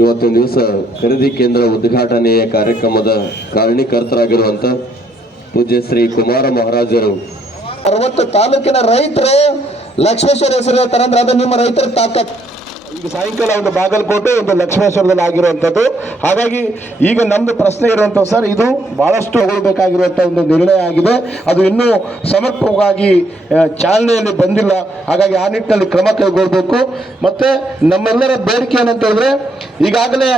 ಇವತ್ತಿನ ದಿವಸ ಖರೀದಿ ಕೇಂದ್ರ ಉದ್ಘಾಟನೆಯ ಕಾರ್ಯಕ್ರಮದ ಕಾರಣೀಕರ್ತರಾಗಿರುವಂತ ಪೂಜ್ಯ ಶ್ರೀ ಕುಮಾರ ಮಹಾರಾಜರು. ಅರವತ್ತು ತಾಲೂಕಿನ ರೈತರು ಲಕ್ಷ್ಮೇಶ್ವರ ಹೆಸರು ಹೇಳ್ತಾರಂದ್ರೆ ಅದು ನಿಮ್ಮ ರೈತರ ತಾಕತ್. ಈಗ ಸಾಯಂಕಾಲ ಒಂದು ಬಾಗಲಕೋಟೆ, ಒಂದು ಲಕ್ಷ್ಮೇಶ್ವರದಲ್ಲಿ ಆಗಿರುವಂಥದ್ದು. ಹಾಗಾಗಿ ಈಗ ನಮ್ಮದು ಪ್ರಶ್ನೆ ಇರುವಂತ ಸರ್, ಇದು ಬಹಳಷ್ಟು ಹೊಗಳಬೇಕಾಗಿರುವಂಥ ಒಂದು ನಿರ್ಣಯ ಆಗಿದೆ. ಅದು ಇನ್ನೂ ಸಮರ್ಪಕವಾಗಿ ಚಾಲನೆಯಲ್ಲಿ ಬಂದಿಲ್ಲ. ಹಾಗಾಗಿ ಆ ನಿಟ್ಟಿನಲ್ಲಿ ಕ್ರಮ ಕೈಗೊಳ್ಬೇಕು. ಮತ್ತೆ ನಮ್ಮೆಲ್ಲರ ಬೇಡಿಕೆ ಏನಂತ ಹೇಳಿದ್ರೆ, ಈಗಾಗಲೇ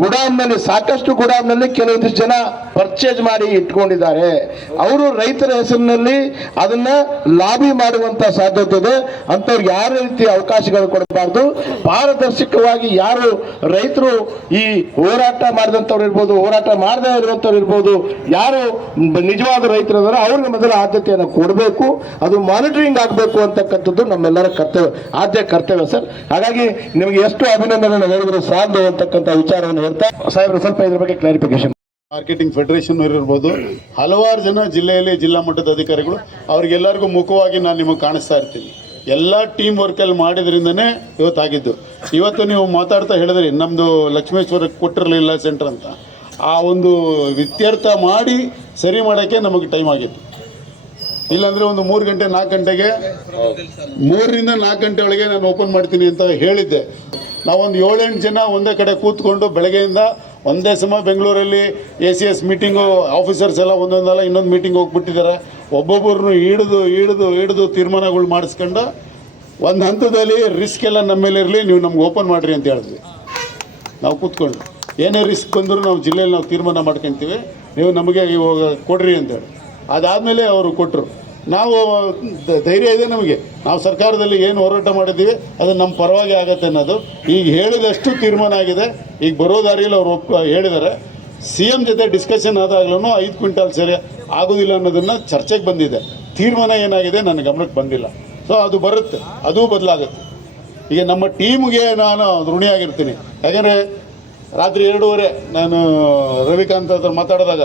ಗುಡಾಮ್ನಲ್ಲಿ, ಸಾಕಷ್ಟು ಗುಡಾಮ್ನಲ್ಲಿ ಕೆಲವೊಂದಿಷ್ಟು ಜನ ಪರ್ಚೇಸ್ ಮಾಡಿ ಇಟ್ಕೊಂಡಿದ್ದಾರೆ. ಅವರು ರೈತರ ಹೆಸರಿನಲ್ಲಿ ಅದನ್ನ ಲಾಬಿ ಮಾಡುವಂತ ಸಾಧ್ಯತೆ ಇದೆ. ಅಂತವ್ರಿಗೆ ಯಾವ ರೀತಿ ಅವಕಾಶಗಳು ಕೊಡಬಾರ್ದು? ಪಾರದರ್ಶಕವಾಗಿ ಯಾರು ರೈತರು ಈ ಹೋರಾಟ ಮಾಡಿದಂಥವ್ರು ಇರ್ಬೋದು, ಹೋರಾಟ ಮಾಡದೇ ಇರುವಂಥವ್ರು ಇರ್ಬೋದು, ಯಾರು ನಿಜವಾದ ರೈತರು ಅಂದ್ರೆ ಅವ್ರಿಗೆ ಮೊದಲ ಆದ್ಯತೆಯನ್ನು ಕೊಡಬೇಕು. ಅದು ಮಾನಿಟರಿಂಗ್ ಆಗಬೇಕು ಅಂತಕ್ಕಂಥದ್ದು ನಮ್ಮೆಲ್ಲರ ಕರ್ತವ್ಯ, ಆದ್ಯ ಕರ್ತವ್ಯ ಸರ್. ಹಾಗಾಗಿ ನಿಮಗೆ ಎಷ್ಟು ಅಭಿನಂದನೆ ಹೇಳಿದ್ರು ಸಾಧ್ಯ ಅಂತಕ್ಕಂಥ ವಿಚಾರವನ್ನು ಸಾಹೇಬ್ರು, ಸ್ವಲ್ಪ ಇದ್ರ ಬಗ್ಗೆ ಕ್ಲಾರಿಫಿಕೇಶನ್ ಮಾರ್ಕೆಟಿಂಗ್ ಫೆಡರೇಷನ್ ಇರ್ಬೋದು ಹಲವಾರು ಜನ ಜಿಲ್ಲೆಯಲ್ಲಿ ಜಿಲ್ಲಾ ಮಟ್ಟದ ಅಧಿಕಾರಿಗಳು, ಅವ್ರಿಗೆಲ್ಲರಿಗೂ ಮುಖವಾಗಿ ನಾನು ನಿಮಗೆ ಕಾಣಿಸ್ತಾ ಇರ್ತೀನಿ. ಎಲ್ಲ ಟೀಮ್ ವರ್ಕಲ್ಲಿ ಮಾಡಿದ್ರಿಂದನೇ ಇವತ್ತಾಗಿದ್ದು. ಇವತ್ತು ನೀವು ಮಾತಾಡ್ತಾ ಹೇಳಿದ್ರಿ ನಮ್ಮದು ಲಕ್ಷ್ಮೇಶ್ವರ ಕೊಟ್ಟಿರಲಿಲ್ಲ ಸೆಂಟರ್ ಅಂತ. ಆ ಒಂದು ವಿತ್ಯರ್ಥ ಮಾಡಿ ಸರಿ ಮಾಡೋಕ್ಕೆ ನಮಗೆ ಟೈಮ್ ಆಗಿತ್ತು. ಇಲ್ಲಾಂದರೆ ಒಂದು ಮೂರು ಗಂಟೆ ನಾಲ್ಕು ಗಂಟೆಗೆ, ಮೂರರಿಂದ ನಾಲ್ಕು ಗಂಟೆ ಒಳಗೆ ನಾನು ಓಪನ್ ಮಾಡ್ತೀನಿ ಅಂತ ಹೇಳಿದ್ದೆ. ನಾವೊಂದು ಏಳೆಂಟು ಜನ ಒಂದೇ ಕಡೆ ಕೂತ್ಕೊಂಡು ಬೆಳಗ್ಗೆಯಿಂದ ಒಂದೇ ಸಮ ಬೆಂಗಳೂರಲ್ಲಿ A C S meeting officers ಎಲ್ಲ ಒಂದೊಂದಲ್ಲ ಇನ್ನೊಂದು ಮೀಟಿಂಗ್ ಹೋಗ್ಬಿಟ್ಟಿದ್ದಾರೆ. ಒಬ್ಬೊಬ್ಬರನ್ನು ಹಿಡಿದು ಹಿಡಿದು ಹಿಡಿದು ತೀರ್ಮಾನಗಳು ಮಾಡಿಸ್ಕೊಂಡು ಒಂದು ಹಂತದಲ್ಲಿ ರಿಸ್ಕ್ ಎಲ್ಲ ನಮ್ಮ ಮೇಲೆ ಇರಲಿ, ನೀವು ನಮ್ಗೆ ಓಪನ್ ಮಾಡಿರಿ ಅಂತ ಹೇಳಿದ್ವಿ. ನಾವು ಕೂತ್ಕೊಂಡು. ಏನೇ ರಿಸ್ಕ್ ಬಂದರೂ ನಾವು ಜಿಲ್ಲೆಯಲ್ಲಿ ನಾವು ತೀರ್ಮಾನ ಮಾಡ್ಕೊತೀವಿ. ನೀವು ನಮಗೆ ಇವಾಗ ಕೊಡ್ರಿ ಅಂತೇಳಿ ಅದಾದಮೇಲೆ ಅವರು ಕೊಟ್ಟರು ನಾವು ಧೈರ್ಯ ಇದೆ ನಮಗೆ. ನಾವು ಸರ್ಕಾರದಲ್ಲಿ ಏನು ಹೋರಾಟ ಮಾಡಿದ್ದೀವಿ, ಅದು ನಮ್ಮ ಪರವಾಗಿ ಆಗತ್ತೆ ಅನ್ನೋದು. ಈಗ ಹೇಳಿದಷ್ಟು ತೀರ್ಮಾನ ಆಗಿದೆ. ಈಗ ಬರೋ ದಾರಿಯಲ್ಲಿ ಅವರು ಒಪ್ಪ, ಹೇಳಿದ್ದಾರೆ. ಸಿ ಎಂ ಜೊತೆ ಡಿಸ್ಕಷನ್ ಆದಾಗ್ಲೂ ಐದು ಕ್ವಿಂಟಾಲ್ ಸರಿ ಆಗೋದಿಲ್ಲ ಅನ್ನೋದನ್ನು ಚರ್ಚೆಗೆ ಬಂದಿದೆ. ತೀರ್ಮಾನ ಏನಾಗಿದೆ ನನ್ನ ಗಮನಕ್ಕೆ ಬಂದಿಲ್ಲ. ಸೊ ಅದು ಬರುತ್ತೆ. ಅದು ಬದಲಾಗುತ್ತೆ. ಈಗ ನಮ್ಮ ಟೀಮ್ಗೆ ನಾನು ಋಣಿಯಾಗಿರ್ತೀನಿ. ಯಾಕೆಂದರೆ ರಾತ್ರಿ ಎರಡೂವರೆ ನಾನು ರವಿಕಾಂತ್ ಹತ್ರ ಮಾತಾಡಿದಾಗ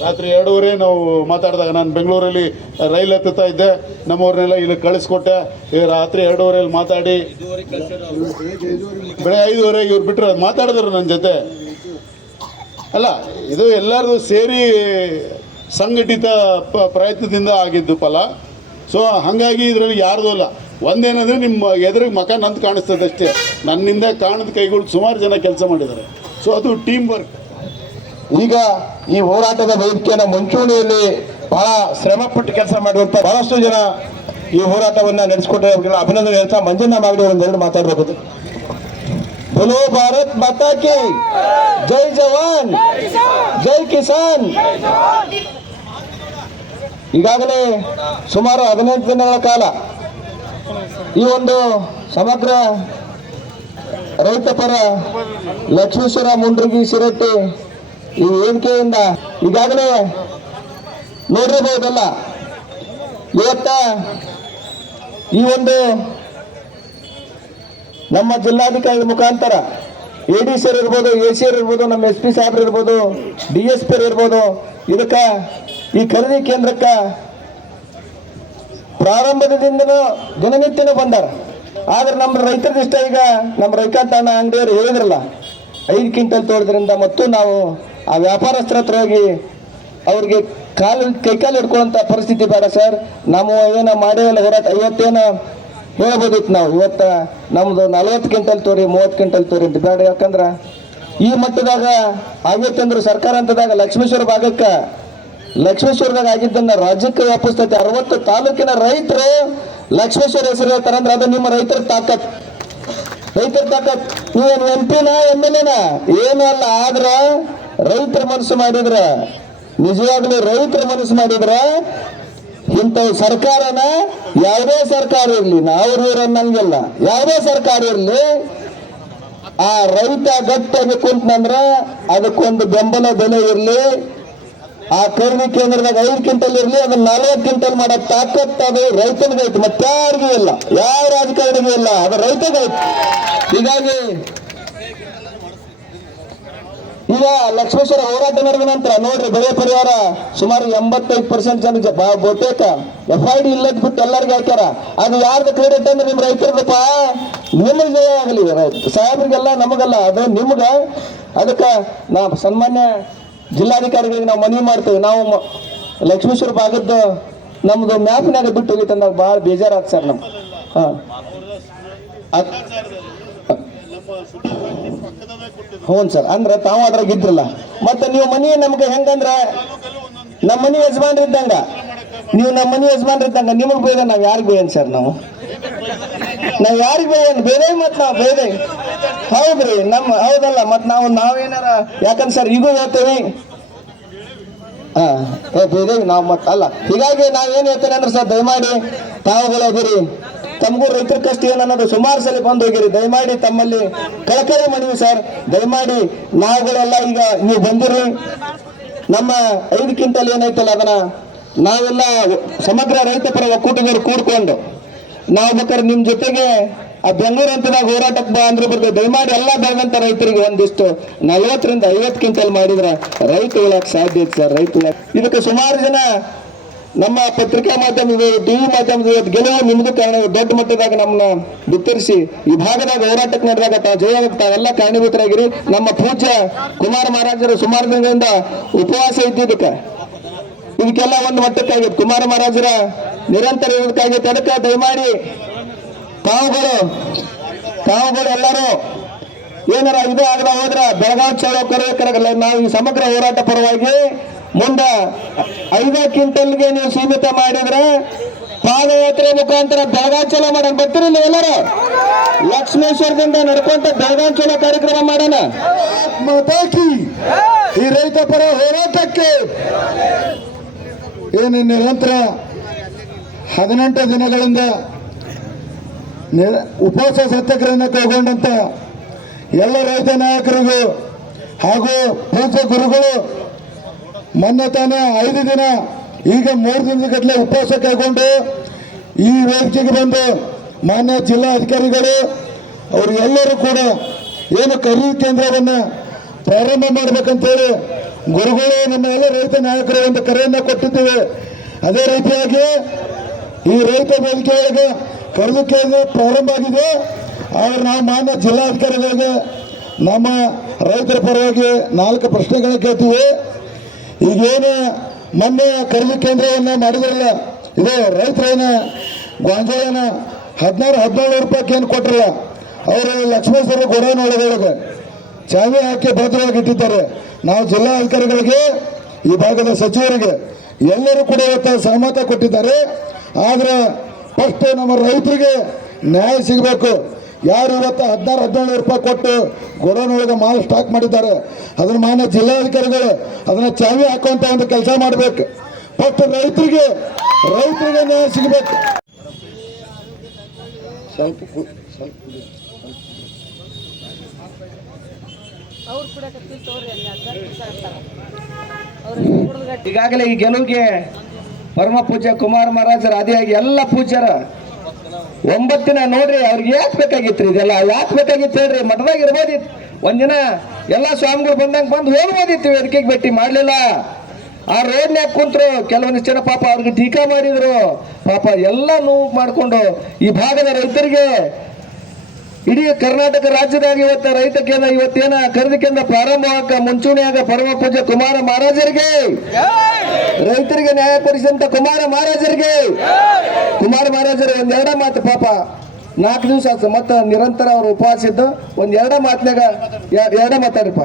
ರಾತ್ರಿ ಎರಡೂವರೆ ನಾವು ಮಾತಾಡಿದಾಗ ನಾನು ಬೆಂಗಳೂರಲ್ಲಿ ರೈಲ್ ಹತ್ತುತ್ತಾ ಇದ್ದೆ. ನಮ್ಮವ್ರನ್ನೆಲ್ಲ ಇಲ್ಲಿ ಕಳಿಸ್ಕೊಟ್ಟೆ. ರಾತ್ರಿ ಎರಡೂವರೆಯಲ್ಲಿ ಮಾತಾಡಿ. ಬೆಳೆ ಐದೂವರೆಗೆ ಇವ್ರು ಬಿಟ್ಟರೆ ಮಾತಾಡಿದ್ರು ನನ್ನ ಜೊತೆ. ಅಲ್ಲ, ಇದು ಎಲ್ಲರದು ಸೇರಿ ಸಂಘಟಿತ ಪ- ಪ್ರಯತ್ನದಿಂದ ಆಗಿದ್ದು ಫಲ. ಸೊ ಹಾಗಾಗಿ ಇದರಲ್ಲಿ ಯಾರ್ದು ಅಲ್ಲ ಒಂದೇನಂದ್ರೆ ನಿಮ್ಮ ಎದುರಿಗೆ ಮಕ ನಂದು ಕಾಣಿಸ್ತದೆ ಅಷ್ಟೇ. ನನ್ನಿಂದ ಕಾಣದ ಕೈಗಳು ಸುಮಾರು ಜನ ಕೆಲಸ ಮಾಡಿದ್ದಾರೆ. ಸೊ ಅದು ಟೀಮ್ ವರ್ಕ್ ಈಗ ಈ ಹೋರಾಟದ ವೈದ್ಯಕೀಯ ಮುಂಚೂಣಿಯಲ್ಲಿ ಬಹಳ ಶ್ರಮ ಪಟ್ಟು ಕೆಲಸ ಮಾಡುವಂತ ಬಹಳಷ್ಟು ಜನ ಈ ಹೋರಾಟವನ್ನ ನಡೆಸಿಕೊಟ್ಟಿರೋರಿಗೆಲ್ಲ ಅಭಿನಂದನೆ ಹೇಳ್ತಾ ಮಂಜಣ್ಣ ಮಾಗಡಿ ಒಂದೆರಡು ಮಾತಾಡಬಹುದು ಬಲೋ ಭಾರತ್ ಮತಾಕಿ ಜೈ ಜವಾನ್, ಜೈ ಕಿಸಾನ್. ಈಗಾಗಲೇ ಸುಮಾರು ಹದಿನೈದು ದಿನಗಳ ಕಾಲ ಈ ಒಂದು ಸಮಗ್ರ ರೈತ ಪರ ಲಕ್ಷ್ಮೀಶ್ವರ ಮುಂಡ್ರಗಿ ಸಿರಟ್ಟಿ ಈ ಏನಿಕೆಯಿಂದ ಈಗಾಗಲೇ ನೋಡಿರಬಹುದಲ್ಲ, ಇವತ್ತ ಈ ಒಂದು ನಮ್ಮ ಜಿಲ್ಲಾಧಿಕಾರಿ ಮುಖಾಂತರ ಎ ಡಿ ಸಿ ಇರ್ಬೋದು ಎ ಸಿ ಇರ್ಬೋದು, ನಮ್ಮ ಎಸ್ ಪಿ ಸಾಹೇಬ್ರು ಇರ್ಬೋದು ಡಿ ಎಸ್ ಪಿ ಇರ್ಬೋದು, ಇದಕ್ಕ ಈ ಖರೀದಿ ಕೇಂದ್ರಕ್ಕೆ ಪ್ರಾರಂಭದಿಂದನೂ ದಿನನಿತ್ಯನೂ ಬಂದಾರ. ಆದ್ರೆ ನಮ್ಮ ರೈತರ ದಿಷ್ಟ ಈಗ ನಮ್ಮ ರೈಕಾಂತ ಅಣ್ಣ ಅಂಗಡಿಯವರು ಹೇಳಿದ್ರಲ್ಲ ಐದು ಕ್ವಿಂಟಲ್ ತೋಳದ್ರಿಂದ ಮತ್ತು ನಾವು ಆ ವ್ಯಾಪಾರಸ್ಥರ ಹತ್ರ ಹೋಗಿ ಅವ್ರಿಗೆ ಕಾಲು ಕೈಕಾಲು ಹಿಡ್ಕೊಳ್ಳೋಂಥ ಪರಿಸ್ಥಿತಿ ಬೇಡ ಸರ್. ನಾವು ಏನೋ ಮಾಡೇವಲ್ಲ ಹೊರತು ಇವತ್ತೇನು ಹೇಳ್ಬೋದಿತ್ತು ನಾವು. ಇವತ್ತ ನಮ್ದು ನಲ್ವತ್ತು ಕ್ವಿಂಟಲ್ ತೋರಿ, ಮೂವತ್ತು ಕ್ವಿಂಟಲ್ ತೋರಿ ಅಂತ ಬೇಡ. ಯಾಕಂದ್ರ ಈ ಮಟ್ಟದಾಗ ಆಗೈತೆ ಅಂದ್ರೆ ಸರ್ಕಾರ ಅಂತದಾಗ ಲಕ್ಷ್ಮೇಶ್ವರ ಭಾಗಕ್ಕೆ, ಲಕ್ಷ್ಮೇಶ್ವರದಾಗ ಆಗಿದ್ದನ್ನ ರಾಜ್ಯಕ್ಕೆ ವ್ಯಾಪಿಸ್ತೈತೆ. ಅರವತ್ತು ತಾಲೂಕಿನ ರೈತರು ಲಕ್ಷ್ಮೇಶ್ವರ ಹೆಸರು ಹೇಳ್ತಾರಂದ್ರೆ ಅದು ನಿಮ್ಮ ರೈತರ ತಾಕತ್. ರೈತರ ತಾಕತ್. ನೀವೇನು ಎಂ ಪಿನ ಎಂ ಎಲ್ ಎನ ಏನೂ ಅಲ್ಲ. ಆದ್ರ ರೈತರ ಮನಸ್ಸು ಮಾಡಿದ್ರ, ನಿಜವಾಗ್ಲೂ ರೈತರ ಮನಸ್ಸು ಮಾಡಿದ್ರ, ಇಂಥವು ಸರ್ಕಾರನ ಯಾವುದೇ ಸರ್ಕಾರ ಇರಲಿ, ನಾವು ಅನ್ನಂಗಿಲ್ಲ ಯಾವುದೇ ಸರ್ಕಾರ ಇರಲಿ, ಆ ರೈತ ಗಟ್ಟಾಗಿ ಕುಂತಂದ್ರ ಅದಕ್ಕೊಂದು ಬೆಂಬಲ ಬೆಲೆ ಇರಲಿ, ಆ ಖರೀದಿ ಕೇಂದ್ರದಾಗ ಐದು ಕ್ವಿಂಟಲ್ ಇರಲಿ, ಅದನ್ನ ನಲವತ್ತು ಕ್ವಿಂಟಲ್ ಮಾಡೋ ತಾಕತ್ ಅದು ರೈತನಿಗೈತಿ ಮತ್ತೆ ಯಾರಿಗೂ ಇಲ್ಲ. ಯಾವ ರಾಜಕಾರಣಿಗೂ ಇಲ್ಲ, ಅದು ರೈತಗೈತಿ. ಹೀಗಾಗಿ ಈಗ ಲಕ್ಷ್ಮೇಶ್ವರ ಹೋರಾಟ ನಡೆದ ನಂತರ ನೋಡ್ರಿ ಬೆಳೆ ಪರಿಹಾರ ಸುಮಾರು ಎಂಬತ್ತೈದು ಪರ್ಸೆಂಟ್ ಜನ ಬಹುತೇಕ ಎಫ್ ಐ ಡಿ ಇಲ್ಲದ್ ಬಿಟ್ಟು ಎಲ್ಲರಿಗೂ ಹಾಕ್ಯಾರ ಅದು ಯಾರ್ದು ಕ್ರೆಡಿಟ್ ಅಂದ್ರೆ ನಿಮ್ ರೈತರದಪ್ಪ? ನಿಮಗೆ ಜಯ ಆಗಲಿ. ಸಾಹೇಬ್ರಿಗೆಲ್ಲ, ನಮಗಲ್ಲ. ಅದು ನಿಮ್ಗ. ಅದಕ್ಕೆ ನಾ ಸನ್ಮಾನ್ಯ ಜಿಲ್ಲಾಧಿಕಾರಿಗಳಿಗೆ ನಾವು ಮನವಿ ಮಾಡ್ತೇವೆ. ನಾವು ಲಕ್ಷ್ಮೇಶ್ವರ ಭಾಗದ ನಮ್ದು ಮ್ಯಾಪ್ನಾಗ ಬಿಟ್ಟು ಹೋಗಿತ್ತಂದಾಗ ಭಾಳ ಬೇಜಾರಾತ್ ಸರ್ ನಮ್ಗೆ. ಹಾಂ. ಹ್ಞೂ ಸರ್. ಅಂದ್ರೆ ತಾವು ಅದ್ರಾಗ ಇದ್ರಲ್ಲ. ಮತ್ತೆ ನೀವು ಮನಿ ನಮ್ಗೆ ಹೆಂಗಂದ್ರೆ ನಮ್ಮ ಮನಿ ಯಜಮಾನ್ರು ಇದ್ದಂಗ. ನೀವು ನಮ್ಮ ಮನಿ ಯಜಮಾನ್ರು ಇದ್ದಂಗ ನಿಮಗೆ ಬೇಡ ನಾವು ಯಾರಿಗೆ ಬೇಯನ್ ಸರ್ ನಾವು? ನಾವು ಯಾರಿಗೆ ಬೇಯನ್? ಬೇರೆ ಮತ್ತೆ ನಾವು ಬೇರೆ. ಹೌದ್ರಿ ನಮ್ಮ ಹೌದಲ್ಲ, ಮತ್ ನಾವು ನಾವೇನಾರ ಯಾಕಂದ್ರೆ ಸರ್ ಈಗೂ ಹೇಳ್ತೇವೆ. ಹಾ ಬೇರೆ ನಾವು ಮತ್ತೆ ಅಲ್ಲ. ಹೀಗಾಗಿ ನಾವೇನ್ ಹೇಳ್ತೇನೆ ಅಂದ್ರೆ ಸರ್, ದಯಮಾಡಿ ತಾವುಗಳು ಹೋಗಿರಿ ತಮಗೂ ರೈತರ ಕಷ್ಟ ಏನನ್ನೋದು ಸುಮಾರು ಸಲ ಬಂದು ಹೋಗಿರಿ. ದಯಮಾಡಿ ತಮ್ಮಲ್ಲಿ ಕಳಕಳಿ ಮಾಡಿವಿ ಸರ್. ದಯಮಾಡಿ ನಾವುಗಳೆಲ್ಲ ಈಗ ನೀವು ಬಂದಿರಿ ನಮ್ಮ ಐದು ಕ್ವಿಂಟಲ್ ಏನೈತಲ್ಲ ಅದನ್ನ ನಾವೆಲ್ಲ ಸಮಗ್ರ ರೈತ ಪರ ಒಕ್ಕೂಟದವರು ಕೂಡ್ಕೊಂಡು ನಾವು ಬೇಕಾದ್ರೆ ನಿಮ್ ಜೊತೆಗೆ ಆ ಬೆಂಗಳೂರು ಹಂತದಾಗ ಹೋರಾಟಕ್ಕೆ ಬಾ ಅಂದ್ರೆ ಬರ್ತದೆ ದಯಮಾಡಿ ಎಲ್ಲ ಬೆಳೆದಂತ ರೈತರಿಗೆ ಒಂದಿಷ್ಟು ನಲವತ್ತರಿಂದ ಐವತ್ತು ಕ್ವಿಂಟಲ್ ಮಾಡಿದ್ರೆ ರೈತ ಹೇಳಕ್ ಸಾಧ್ಯ ಐತೆ ಸರ್, ರೈತ ಇದಕ್ಕೆ ಸುಮಾರು ಜನ ನಮ್ಮ ಪತ್ರಿಕಾ ಮಾಧ್ಯಮದ, ಟಿವಿ ಮಾಧ್ಯಮದ ಗೆಲುವು ನಿಮ್ದು ಕಾರಣ. ದೊಡ್ಡ ಮಟ್ಟದಾಗ ನಮ್ಮನ್ನ ಬಿತ್ತರಿಸಿ, ಈ ಭಾಗದಾಗ ಹೋರಾಟಕ್ಕೆ ನಡೆದಾಗ ತಾವು ಜಯ ತಾವೆಲ್ಲ ಕಾರಣೀಭೂತರಾಗಿರಿ. ನಮ್ಮ ಪೂಜ್ಯ ಕುಮಾರ ಮಹಾರಾಜರು ಸುಮಾರು ದಿನಗಳಿಂದ ಉಪವಾಸ ಇದ್ದಿದ್ದಕ್ಕೆ. ಇದಕ್ಕೆಲ್ಲ ಒಂದು ಮಟ್ಟಕ್ಕಾಗಿತ್ತು ಕುಮಾರ ಮಹಾರಾಜರ ನಿರಂತರ ಇರೋದಕ್ಕಾಗಿತ್ತು ಅದಕ್ಕೆ ದಯಮಾಡಿ ತಾವುಗಳು ತಾವುಗಳು ಎಲ್ಲರೂ ಏನಾರ ಇದು ಆಗದ ಹೋದ್ರ ಬೆಳಗಾವಿ ಚಳವಳಿ ನಾವು ಈ ಸಮಗ್ರ ಹೋರಾಟ ಪರವಾಗಿ ಮುಂದ ಐದು ಕ್ವಿಂಟಲ್ಗೆ ನೀವು ಸೀಮಿತ ಮಾಡಿದ್ರೆ ಪಾದಯಾತ್ರೆ ಮುಖಾಂತರ ಬೆಳಗಾಂಚಲ ಚಲೋ ಮಾಡೋಣ ಬರ್ತೀರಿಲ್ಲ ಎಲ್ಲರೂ? ಲಕ್ಷ್ಮೇಶ್ವರದಿಂದ ನಡ್ಕೊಂತ ಬೆಳಗಾಂಚಲ ಕಾರ್ಯಕ್ರಮ ಮಾಡೋಣ. ಮಾತಾಕಿ ಈ ರೈತ ಪರ ಹೋರಾಟಕ್ಕೆ ಏನು ನಿರಂತರ ಹದಿನೆಂಟು ದಿನಗಳಿಂದ ಉಪವಾಸ ಸತ್ಯಾಗ್ರಹನ ಕೈಗೊಂಡಂತ ಎಲ್ಲ ರೈತ ನಾಯಕರಿಗೂ ಹಾಗೂ ಪೂಜ್ಯ ಗುರುಗಳು ಮೊನ್ನೆ ತಾನೇ ಐದು ದಿನ, ಈಗ ಮೂರು ದಿನದ ಗಟ್ಟಲೆ ಉಪವಾಸ ಕೈಗೊಂಡು ಈ ವೇದಿಕೆಗೆ ಬಂದು ಮಾನ್ಯ ಜಿಲ್ಲಾ ಅಧಿಕಾರಿಗಳು, ಅವರು ಎಲ್ಲರೂ ಕೂಡ ಏನು ಖರೀದಿ ಕೇಂದ್ರವನ್ನು ಪ್ರಾರಂಭ ಮಾಡಬೇಕಂತೇಳಿ ಗುರುಗಳು ನಮ್ಮ ಎಲ್ಲ ರೈತ ನಾಯಕರು ಒಂದು ಕರೆಯನ್ನು ಕೊಟ್ಟಿದ್ದೇವೆ. ಅದೇ ರೀತಿಯಾಗಿ ಈ ರೈತ ವೇದಿಕೆಯೊಳಗೆ ಖರೀದಿ ಕೇಂದ್ರ ಪ್ರಾರಂಭ ಆಗಿದೆ. ಆದ್ರೆ ನಾವು ಮಾನ್ಯ ಜಿಲ್ಲಾಧಿಕಾರಿಗಳಿಗೆ ನಮ್ಮ ರೈತರ ಪರವಾಗಿ ನಾಲ್ಕು ಪ್ರಶ್ನೆಗಳನ್ನ ಕೇಳ್ತೀವಿ. ಈಗೇನು ಮೊನ್ನೆ ಖರೀದಿ ಕೇಂದ್ರವನ್ನ ಮಾಡಿದ್ರಲ್ಲ, ಇದು ರೈತರೇನ ಗೊಂಜಾಳನ ಹದಿನಾರು, ಹದಿನೇಳು ರೂಪಾಯಿ ಏನು ಕೊಟ್ಟರಲ್ಲ ಅವರು ಲಕ್ಷ್ಮೇಶ್ವರ ಗೋಡೌನ್ ಒಳಗೊಳಗೆ ಚಾವಿ ಹಾಕಿ ಭದ್ರವಾಗಿ ಇಟ್ಟಿದ್ದಾರೆ. ನಾವು ಜಿಲ್ಲಾ ಅಧಿಕಾರಿಗಳಿಗೆ, ಈ ಭಾಗದ ಸಚಿವರಿಗೆ ಎಲ್ಲರೂ ಕೂಡ ಇವತ್ತು ಸಹಮತ ಕೊಟ್ಟಿದ್ದಾರೆ. ಆದರೆ ಫಸ್ಟ್ ನಮ್ಮ ರೈತರಿಗೆ ನ್ಯಾಯ ಸಿಗಬೇಕು. ಯಾರು ಇವತ್ತು ಹದಿನಾರು ಹದಿನೇಳು ರೂಪಾಯಿ ಕೊಟ್ಟು ಗೋಡೌನ್ ಒಳಗೆ ಮಾಲ್ ಸ್ಟಾಕ್ ಮಾಡಿದ್ದಾರೆ? ಅದನ್ನ ಮಾನ್ಯ ಜಿಲ್ಲಾಧಿಕಾರಿಗಳು ಅದನ್ನ ಚಾವಿ ಹಾಕುವಂತ ಒಂದು ಕೆಲಸ ಮಾಡಬೇಕು. ಫಸ್ಟ್ ರೈತರಿಗೆ ರೈತರಿಗೆ ನ್ಯಾಯ ಸಿಗಬೇಕು. ಸ್ವಲ್ಪ ಈಗಾಗಲೇ ಈ ಗೆಲುವಿಗೆ ಪರಮ ಪೂಜ್ಯ ಕುಮಾರ್ ಮಹಾರಾಜರ ಆದಿಯಾಗಿ ಎಲ್ಲ ಪೂಜ್ಯರ ಒಂಬತ್ತಿನ ನೋಡ್ರಿ, ಅವ್ರಿಗೆ ಯಾಕೆ ಬೇಕಾಗಿತ್ತು ಇದೆಲ್ಲ? ಯಾಕೆ ಬೇಕಾಗಿತ್ತು ಹೇಳ್ರಿ? ಮಠದಾಗ ಇರ್ಬೋದಿತ್ತು. ಒಂದಿನ ಎಲ್ಲ ಸ್ವಾಮಿಗಳು ಬಂದಂಗೆ ಬಂದು ಹೋಗ್ಬೋದಿತ್ತು ವೇದಿಕೆಗೆ ಭೇಟಿ ಮಾಡಲಿಲ್ಲ. ಆ ರೋಡ್ನ್ಯಾಗ ಕುಂತರು, ಕೆಲವೊಂದಿಷ್ಟು ಜನ ಪಾಪ ಅವ್ರಿಗೆ ಟೀಕಾ ಮಾಡಿದ್ರು. ಪಾಪ ಎಲ್ಲ ನೋವು ಮಾಡಿಕೊಂಡು ಈ ಭಾಗದ ರೈತರಿಗೆ ಇಡೀ ಕರ್ನಾಟಕ ರಾಜ್ಯದಾಗ ಇವತ್ತ ರೈತ ಕೇಂದ್ರ ಇವತ್ತೇನ ಖರೀದಿ ಕೇಂದ್ರ ಪ್ರಾರಂಭವಾಕ ಮುಂಚೂಣಿಯಾಗ ಪರಮ ಪೂಜ್ಯ ಕುಮಾರ ಮಹಾರಾಜರಿಗೆ. ರೈತರಿಗೆ ನ್ಯಾಯ ಕೊಡಿಸಿದಂತ ಕುಮಾರ ಮಹಾರಾಜರಿಗೆ. ಕುಮಾರ ಮಹಾರಾಜರ ಒಂದ್ ಎರಡ ಮಾತು ಪಾಪ ನಾಲ್ಕು ದಿವಸ ಆಯ್ತು, ಮತ್ತ ನಿರಂತರ ಅವರು ಉಪವಾಸ ಇದ್ದು ಒಂದ್ ಎರಡ ಮಾತನಾಗ ಎರಡ ಮಾತಾಡ್ರಿಪ್ಪ.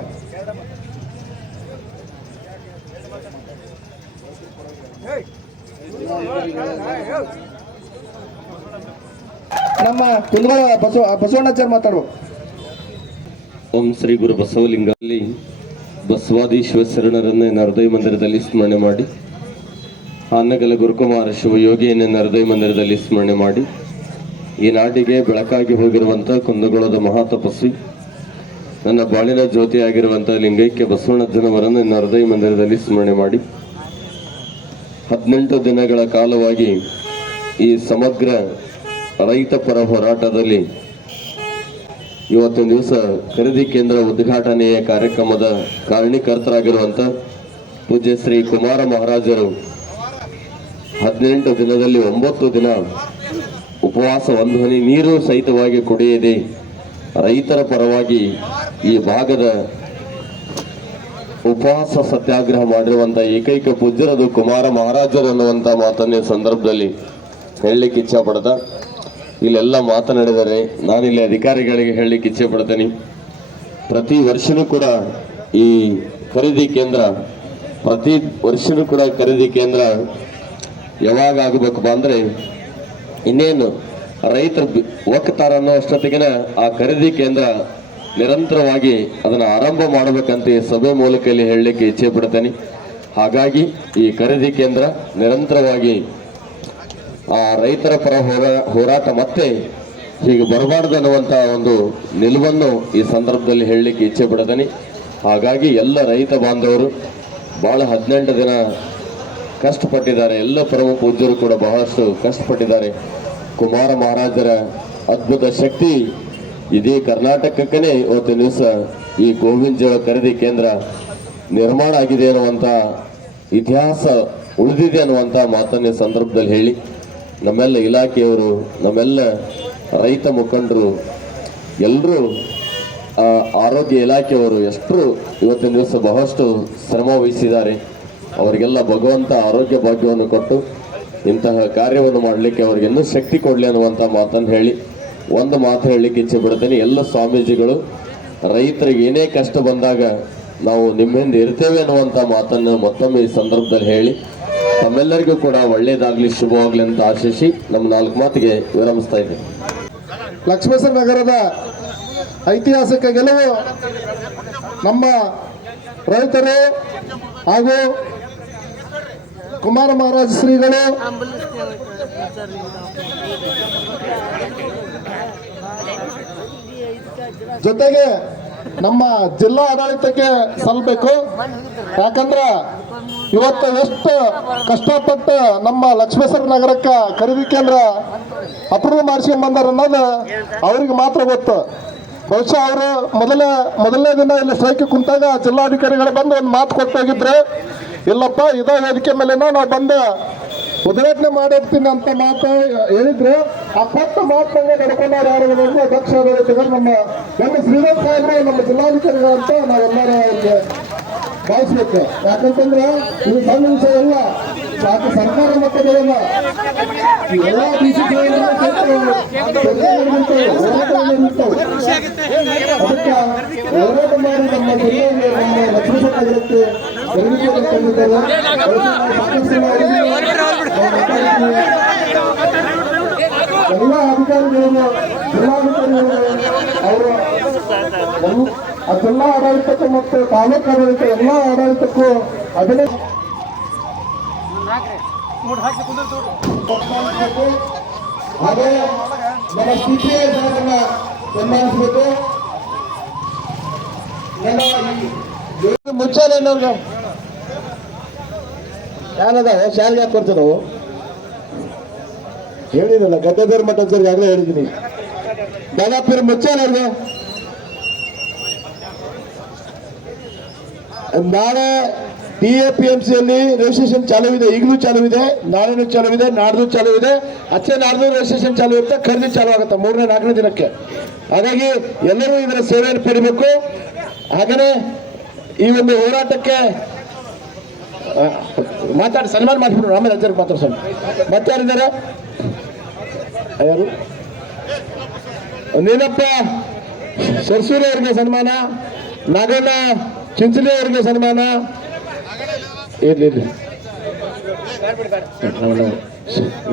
ನಮ್ಮ ಕುಂದಗೋಳ ಬಸವ ಬಸವಣ್ಣಾಚಾರ್ಯ ಮಾತಾಡುವ. ಓಂ ಶ್ರೀ ಗುರು ಬಸವಲಿಂಗಲ್ಲಿ ಬಸವಾದೀಶ್ವರ ಶರಣರನ್ನು ನರದೈ ಮಂದಿರದಲ್ಲಿ ಸ್ಮರಣೆ ಮಾಡಿ ಅನ್ನಗಲ ಗುರುಕುಮಾರ ಶಿವಯೋಗಿಯನ್ನು ನರದೈ ಮಂದಿರದಲ್ಲಿ ಸ್ಮರಣೆ ಮಾಡಿ, ಈ ನಾಡಿಗೆ ಬೆಳಕಾಗಿ ಹೋಗಿರುವಂಥ ಕುಂದಗೋಳದ ಮಹಾತಪಸ್ವಿ, ನನ್ನ ಬಾಳಿನ ಜ್ಯೋತಿಯಾಗಿರುವಂಥ ಲಿಂಗೈಕ್ಯ ಬಸವಣ್ಣಜ್ಜನವರನ್ನು ನರದೈ ಮಂದಿರದಲ್ಲಿ ಸ್ಮರಣೆ ಮಾಡಿ, ಹದಿನೆಂಟು ದಿನಗಳ ಕಾಲವಾಗಿ ಈ ಸಮಗ್ರ ರೈತ ಪರ ಹೋರಾಟದಲ್ಲಿ ಇವತ್ತೊಂದು ದಿವಸ ಖರೀದಿ ಕೇಂದ್ರ ಉದ್ಘಾಟನೆಯ ಕಾರ್ಯಕ್ರಮದ ಕಾರಣೀಕರ್ತರಾಗಿರುವಂಥ ಪೂಜ್ಯ ಶ್ರೀ ಕುಮಾರ ಮಹಾರಾಜರು ಹದಿನೆಂಟು ದಿನದಲ್ಲಿ ಒಂಬತ್ತು ದಿನ ಉಪವಾಸ, ಒಂದು ನೀರು ಸಹಿತವಾಗಿ ಕುಡಿಯದೆ ರೈತರ ಪರವಾಗಿ ಈ ಭಾಗದ ಉಪವಾಸ ಸತ್ಯಾಗ್ರಹ ಮಾಡಿರುವಂಥ ಏಕೈಕ ಪೂಜ್ಯರದು ಕುಮಾರ ಮಹಾರಾಜರು ಅನ್ನುವಂಥ ಮಾತನ್ನೇ ಸಂದರ್ಭದಲ್ಲಿ ಹೇಳಲಿಕ್ಕೆ ಇಚ್ಛೆ ಪಡ್ತಾ ಇಲ್ಲೆಲ್ಲ ಮಾತನಾಡಿದರೆ ನಾನಿಲ್ಲಿ ಅಧಿಕಾರಿಗಳಿಗೆ ಹೇಳಲಿಕ್ಕೆ ಇಚ್ಛೆ ಪಡ್ತೇನೆ. ಪ್ರತಿ ವರ್ಷನೂ ಕೂಡ ಈ ಖರೀದಿ ಕೇಂದ್ರ, ಪ್ರತಿ ವರ್ಷನೂ ಕೂಡ ಖರೀದಿ ಕೇಂದ್ರ ಯಾವಾಗ ಆಗಬೇಕಪ್ಪ ಅಂದರೆ ಇನ್ನೇನು ರೈತರು ಹೋಗ್ತಾರ ಅನ್ನೋ ಅಷ್ಟೊತ್ತಿಗೆನ ಆ ಖರೀದಿ ಕೇಂದ್ರ ನಿರಂತರವಾಗಿ ಅದನ್ನು ಆರಂಭ ಮಾಡಬೇಕಂತ ಈ ಸಭೆ ಮೂಲಕ ಇಲ್ಲಿ ಹೇಳಲಿಕ್ಕೆ ಇಚ್ಛೆ ಪಡ್ತೇನೆ. ಹಾಗಾಗಿ ಈ ಖರೀದಿ ಕೇಂದ್ರ ನಿರಂತರವಾಗಿ ಆ ರೈತರ ಪರ ಹೋರಾ ಹೋರಾಟ ಮತ್ತೆ ಹೀಗೆ ಬರಬಾರ್ದು ಅನ್ನುವಂಥ ಒಂದು ನಿಲುವನ್ನು ಈ ಸಂದರ್ಭದಲ್ಲಿ ಹೇಳಲಿಕ್ಕೆ ಇಚ್ಛೆ ಪಡ್ತೇನೆ. ಹಾಗಾಗಿ ಎಲ್ಲ ರೈತ ಬಾಂಧವರು ಭಾಳ ಹದಿನೆಂಟು ದಿನ ಕಷ್ಟಪಟ್ಟಿದ್ದಾರೆ. ಎಲ್ಲ ಪರಮ ಪೂಜ್ಯರು ಕೂಡ ಬಹಳಷ್ಟು ಕಷ್ಟಪಟ್ಟಿದ್ದಾರೆ. ಕುಮಾರ ಮಹಾರಾಜರ ಅದ್ಭುತ ಶಕ್ತಿ ಇದೇ ಕರ್ನಾಟಕಕ್ಕೇ ಇವತ್ತಿನ ದಿವಸ ಈ ಗೋವಿಂದ ಜೋಳ ಖರೀದಿ ಕೇಂದ್ರ ನಿರ್ಮಾಣ ಆಗಿದೆ ಅನ್ನುವಂಥ ಇತಿಹಾಸ ಉಳಿದಿದೆ ಅನ್ನುವಂಥ ಮಾತನ್ನ ಸಂದರ್ಭದಲ್ಲಿ ಹೇಳಿ. ನಮ್ಮೆಲ್ಲ ಇಲಾಖೆಯವರು, ನಮ್ಮೆಲ್ಲ ರೈತ ಮುಖಂಡರು ಎಲ್ಲರೂ ಆರೋಗ್ಯ ಇಲಾಖೆಯವರು ಎಷ್ಟರು ಇವತ್ತಿನ ದಿವಸ ಬಹಳಷ್ಟು ಶ್ರಮ ವಹಿಸಿದ್ದಾರೆ. ಅವರಿಗೆಲ್ಲ ಭಗವಂತ ಆರೋಗ್ಯ ಭಾಗ್ಯವನ್ನು ಕೊಟ್ಟು ಇಂತಹ ಕಾರ್ಯವನ್ನು ಮಾಡಲಿಕ್ಕೆ ಅವ್ರಿಗೆ ಇನ್ನೂ ಶಕ್ತಿ ಕೊಡಲಿ ಅನ್ನುವಂಥ ಮಾತನ್ನು ಹೇಳಿ, ಒಂದು ಮಾತು ಹೇಳಲಿಕ್ಕೆ ಇಚ್ಛೆ ಬಿಡ್ತೇನೆ ಎಲ್ಲ ಸ್ವಾಮೀಜಿಗಳು, ರೈತರಿಗೆ ಏನೇ ಕಷ್ಟ ಬಂದಾಗ ನಾವು ನಿಮ್ಮ ಹಿಂದೆ ಇರ್ತೇವೆ ಅನ್ನುವಂಥ ಮಾತನ್ನು ಮತ್ತೊಮ್ಮೆ ಈ ಸಂದರ್ಭದಲ್ಲಿ ಹೇಳಿ ತಮ್ಮೆಲ್ಲರಿಗೂ ಕೂಡ ಒಳ್ಳೆಯದಾಗಲಿ ಶುಭವಾಗಲಿ ಅಂತ ಆಶಿಸಿ ನಮ್ಮ ನಾಲ್ಕು ಮಾತಿಗೆ ವಿರಮಿಸ್ತಾ ಇದ್ದೀನಿ. ಲಕ್ಷ್ಮೇಶ್ವರ ನಗರದ ಐತಿಹಾಸಿಕ ಗೆಲುವು ನಮ್ಮ ರೈತರು ಹಾಗೂ ಕುಮಾರ ಮಹಾರಾಜ ಶ್ರೀಗಳು ಜೊತೆಗೆ ನಮ್ಮ ಜಿಲ್ಲಾ ಆಡಳಿತಕ್ಕೆ ಸಲ್ಲಬೇಕು ಯಾಕಂದ್ರ ಇವತ್ತು ಎಷ್ಟು ಕಷ್ಟಪಟ್ಟು ನಮ್ಮ ಲಕ್ಷ್ಮೇಶ್ವರ ನಗರಕ್ಕೆ ಖರೀದಿ ಕೇಂದ್ರ ಅಪ್ರೂವ್ ಮಾಡಿಸ್ಕೊಂಡ್ ಬಂದಾರ ಅನ್ನೋದು ಅವ್ರಿಗೆ ಮಾತ್ರ ಗೊತ್ತು. ಬಹುಶಃ ಅವರು ಮೊದಲ, ಮೊದಲನೇ ದಿನ ಇಲ್ಲಿ ಸ್ಟ್ರೈಕ್ ಕುಂತಾಗ ಜಿಲ್ಲಾಧಿಕಾರಿಗಳು ಬಂದು ಒಂದು ಮಾತು ಕೊಟ್ಟೋಗಿದ್ರೆ ಇಲ್ಲಪ್ಪ, ಇದೇ ವೇದಿಕೆ ಮೇಲೆ ನಾವು ಬಂದು ಉದ್ಘಾಟನೆ ಮಾಡಿರ್ತೀನಿ ಅಂತ ಮಾತು ಹೇಳಿದ್ರು ಆ ಕೊಟ್ಟ ಮಾತನ್ನ ನಡ್ಕೊಂಡಾರ ಯಾರು ಅಧ್ಯಕ್ಷ ನಮ್ಮ ನಮ್ಮ ಶ್ರೀಧರ್ ಸಾಹೇಬ್ರು, ನಮ್ಮ ಜಿಲ್ಲಾಧಿಕಾರಿಗಳು ಅಂತ ನಾವೆಲ್ಲರೂ ಭಾವಿಸ್ಬೇಕು ಯಾಕಂತಂದ್ರೆ ಇದು ಸಣ್ಣ ವಿಷಯ ಸಾಕು ಸರ್ಕಾರ ಮಟ್ಟದಲ್ಲ ಎಲ್ಲ ಹೋರಾಟ ಮಾಡಿ ನಮ್ಮ ಜಿಲ್ಲೆಯಲ್ಲಿ ನಮ್ಮ. ಎಲ್ಲ ಅಧಿಕಾರಿಗಳನ್ನು ಜಿಲ್ಲಾಧಿಕಾರಿಗಳು ಅವರು ಎಲ್ಲ- ಆ ಜಿಲ್ಲಾ ಆಡಳಿತಕ್ಕೂ ಮತ್ತು ತಾಲೂಕು ಆಡಳಿತ ಎಲ್ಲ ಆಡಳಿತಕ್ಕೂ ಅದನ್ನೇ ಹಾಗೆ ನಮ್ಮ ಸಿಪಿಐ ಸಾಹೇಬರನ್ನ ಸನ್ಮಾನಿಸಬೇಕು. ಶಾಲೆಗೆ ಯಾಕೆ ಕೊಡ್ತೀವಿ ನಾವು? ಹೇಳಿದಲ್ಲ ಗದ್ದೆದಾರ ಮಠ ಆಗಲೇ ಹೇಳಿದ್ದೀನಿ. ದಾದಾಪಿರ ಮುಚ್ಚಾಲೆ ನಾಳೆ ಡಿ ಎ ಪಿ ಎಂ ಸಿಯಲ್ಲಿ ರಿಜಿಸ್ಟ್ರೇಷನ್ ಚಾಲೂ ಇದೆ ಈಗಲೂ ಚಾಲೂ ಇದೆ ನಾಳೆನೂ ಚಾಲೂ ಇದೆ ನಾಡ್ದು ಚಾಲೂ ಇದೆ ಅಚ್ಚೆ ನಾಡ್ದು ರಿಜಿಸ್ಟ್ರೇಷನ್ ಚಾಲೂ ಇರುತ್ತೆ ಖರೀದಿ ಚಾಲೂ ಆಗುತ್ತೆ ಮೂರನೇ, ನಾಲ್ಕನೇ ದಿನಕ್ಕೆ. ಹಾಗಾಗಿ ಎಲ್ಲರೂ ಇದರ ಸೇವೆಯನ್ನು ಪಡಿಬೇಕು. ಹಾಗೆಯೇ ಈ ಒಂದು ಹೋರಾಟಕ್ಕೆ ಮಾತಾಡಿ, ಸನ್ಮಾನ ಮಾಡಿಬಿಡೋಣ ಆಮೇಲೆ ಅಜ್ಜರಿಗೆ ಮಾತಾಡ್ಸೋಣ. ಮತ್ತೆ ಯಾರಿದ್ದಾರೆ? ಯಾರು? ನೀನಪ್ಪ, ಸರ್ಸೂರಿ ಅವರಿಗೆ ಸನ್ಮಾನ, ನಾಗಣ್ಣ ಚಿಂಚಲಿ ಅವರಿಗೆ ಸನ್ಮಾನ. ಇರ್ಲಿ ಇರ್ಲಿ.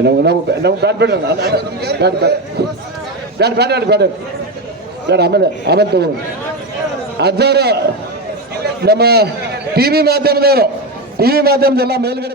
ನಾವು ನಾವು ಬೇಡ ಬೇಡ ಆಮೇಲೆ ಆಮೇಲೆ ತಗೊಂಡು ನಮ್ಮ ಟಿವಿ ಮಾಧ್ಯಮದವರು ಟಿವಿ ಮಾಧ್ಯಮದೆಲ್ಲ ಮೇಲ್ಗಡೆ